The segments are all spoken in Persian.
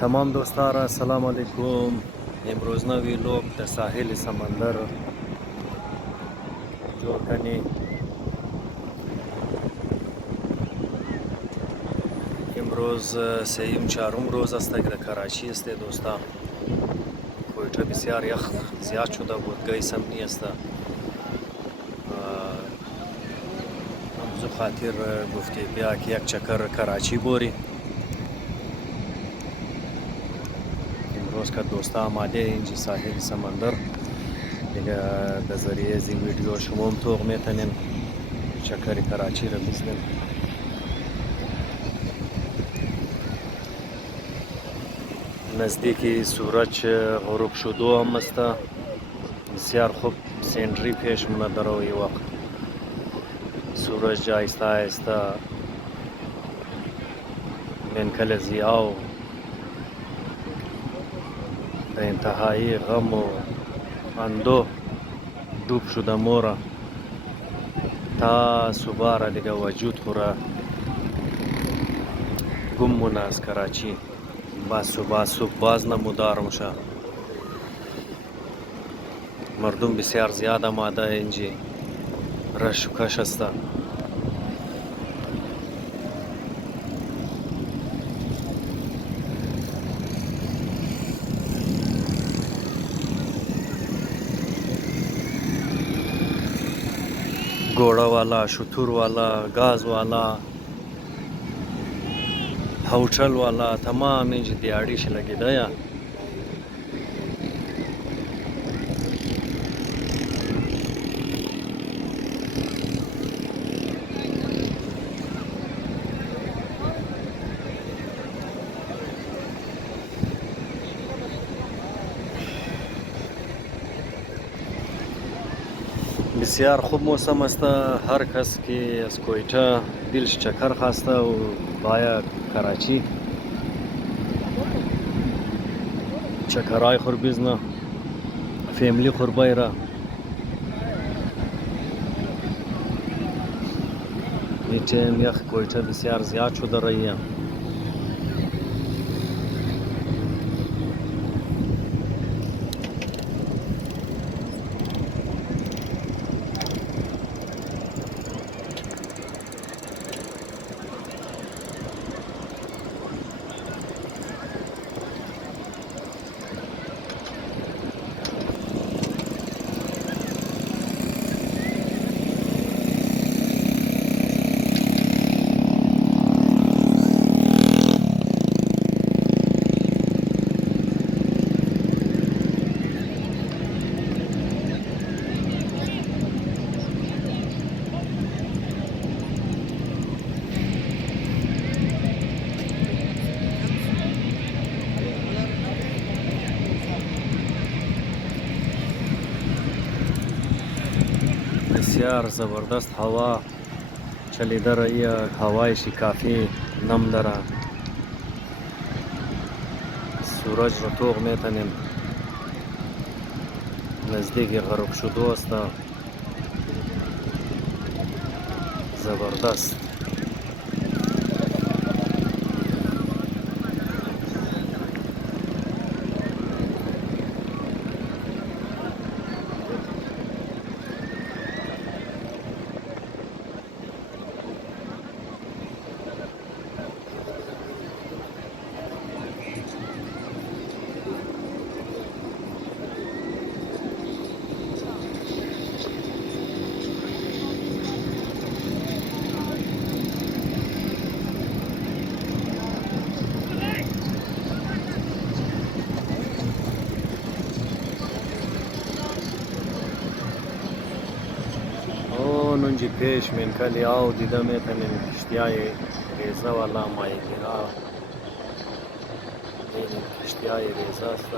تمام دوستان را سلام علیکم. امروز نوی لوب در ساحل سمندر جور کنی. امروز سیم چهارم روز است که در کراچی است دوستان. کویته بسیار یخ زیاد شده بود، گیس هم نیست. همزو خاطر گفتی بیا که یک چکر کراچی بوری. امروز که دوستا آماده اینجا ساحل سمندر دیگه به ذریعه زی ویدیو شما هم توق میتونین چکر کراچی را بزنین. نزدیکی سورج غروب شدو هم است. بسیار خوب سینری پیش مونه در این وقت. سورج آهسته آهسته منکل ضیاء در انتهای غم و اندوه ډوب شده موره تا صبح را دیگه وجود خوره گم مونه از کراچی. با صبح باز نمودار میشه. مردم بسیار زیاد آماده اینجا رش و کش است. घोड़ा वाला, शतुर वाला, गाज वाला, होटल वाला तमाम اینجا دیاریش لگیده یا. بسیار خوب موسم است. هر کس که از کویته دلش چکر خواسته و باید کراچی چکرای خور بزنه، فیملی خور بایره. این تیم یخ کویته بسیار زیاد شده رایه. بسیار زبردست هوا چلیده رایی. هوایشی کافی نم داره. سورج رو توق میتونیم. نزدیک غروب شدو است. زبردست. نونجی پیش منکلی آو دیده میتونیم کشتیای ریزه والا مایگیرا. این کشتیای ریزه است.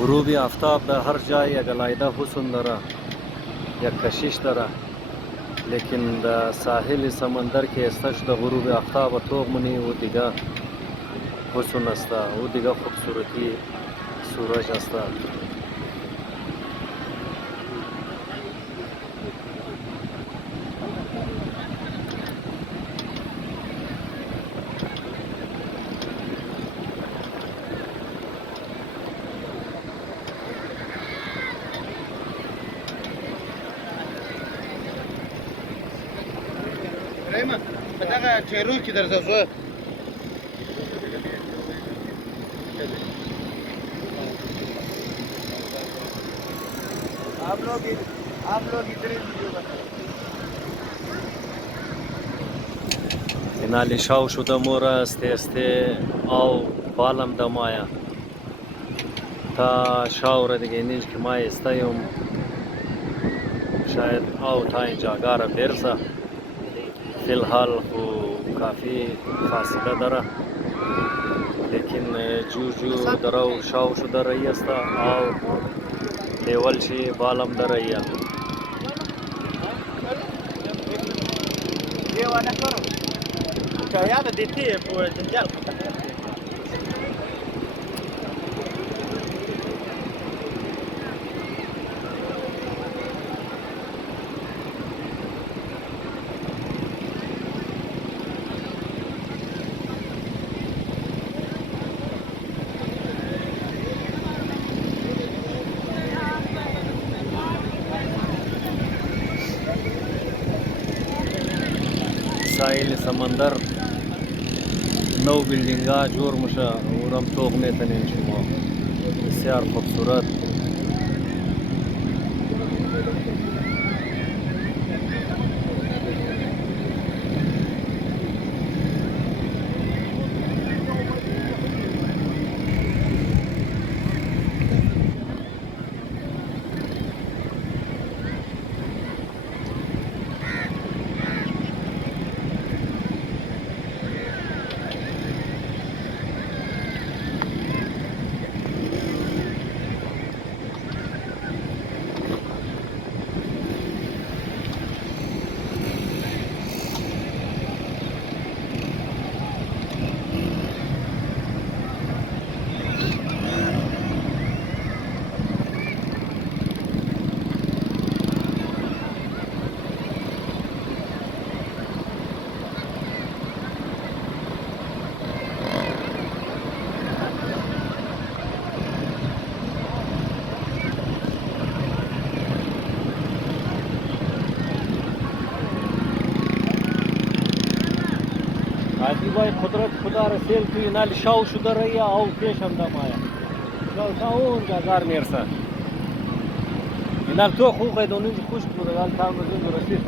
غروب آفتاب در هر جای یک علیحده حسن داره، یک کشش داره، لیکن در ساحل سمندر که استش در غروب آفتاب توغ منی و دیگه حسن است و دیگه خوبصورتی سورج است. Rema, په دغه ټیرو کې درځه زوی. आप लोग इधर ही वीडियो बनाओ. اینالی شاو شده مور است او بالم دمایا تا شاور دیگه نیش که ما استایم شاید او تا اینجا گاره برسه. فی الحال خو کافی فاصله داره، لیکن جو درو شاو شده رही است او لیول چی بالم در رही. ये वाला करो. क्या याद देती है वो जंजाल खत्म. ساحل سمندر نو बिल्डिंगा جور مشه ورم توغ میتنین شما بسیار خوبصورت. عادی باید قدرت خدا را سیل توی نال شاو شده رही او پیشم دمایا شاو اونجا گار میرسه اینال تو خوب قید اونجا خوش بوده ولی کام مزون رسید.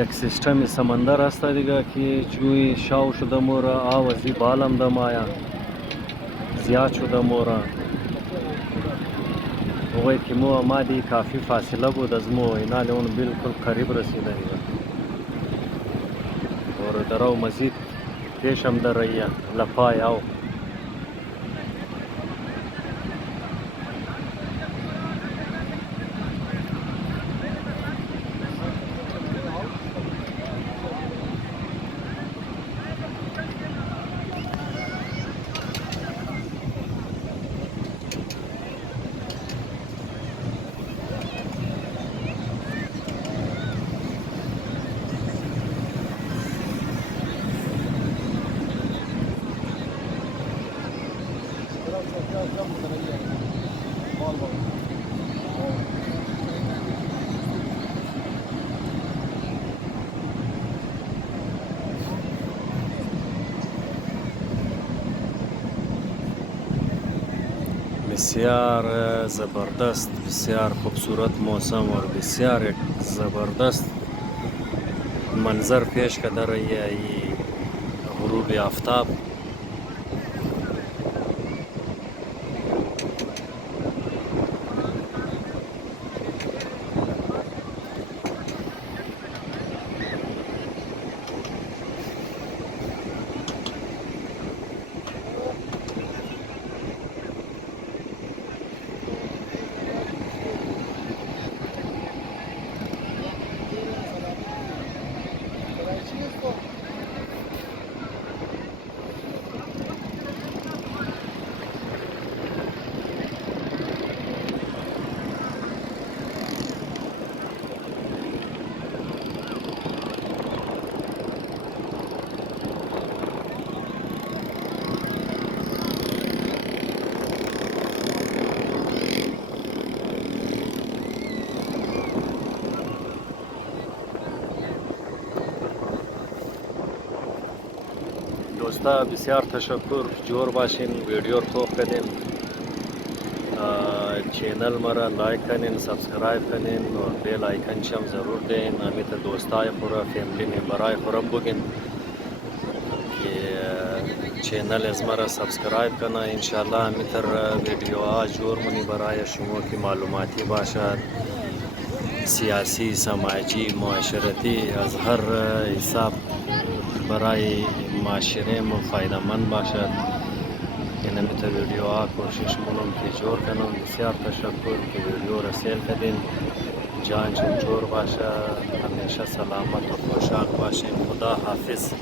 یک سیستم سمندر است دیگه که چوی شاو شده مورا آوازی بالم دمایا زیاد شده مورا وقتی که مو آمدی کافی فاصله بود از مو اینال اون بالکل قریب رسیده دیگه اور درو مزید پیشم در رही لپای او بسیار زبردست، بسیار خوبصورت موسم और بسیار एक ज़बरदस्त मंज़र पेश कर रही है ये गुरूब आफ्ताब। دوستا بسیار تشکر، جور باشین، ویدیو رو توپ کنین، چینل مرا لایک کنین، سبسکرایب کنین और बेल आइकन शम ज़रूर दें। हमें तो दोस्ताय पूरा फैमिली मेंबराय खुरब बुगिन कि चैनल हमारा सब्सक्राइब करना इंशाल्लाह हमें तर वीडियो आज जोर मनी बराय शुमो की मालूमाती बाशा सियासी समाजी माशरती از هر حساب برای معاشره مفایده‌مند باشد. این تا ویدیو ها کوشش مونم که جور کنم. بسیار تشکر که ویدیو را سیل کردین. جان جور باشه، همیشه سلامت و خوشحال باشین. خدا حافظ.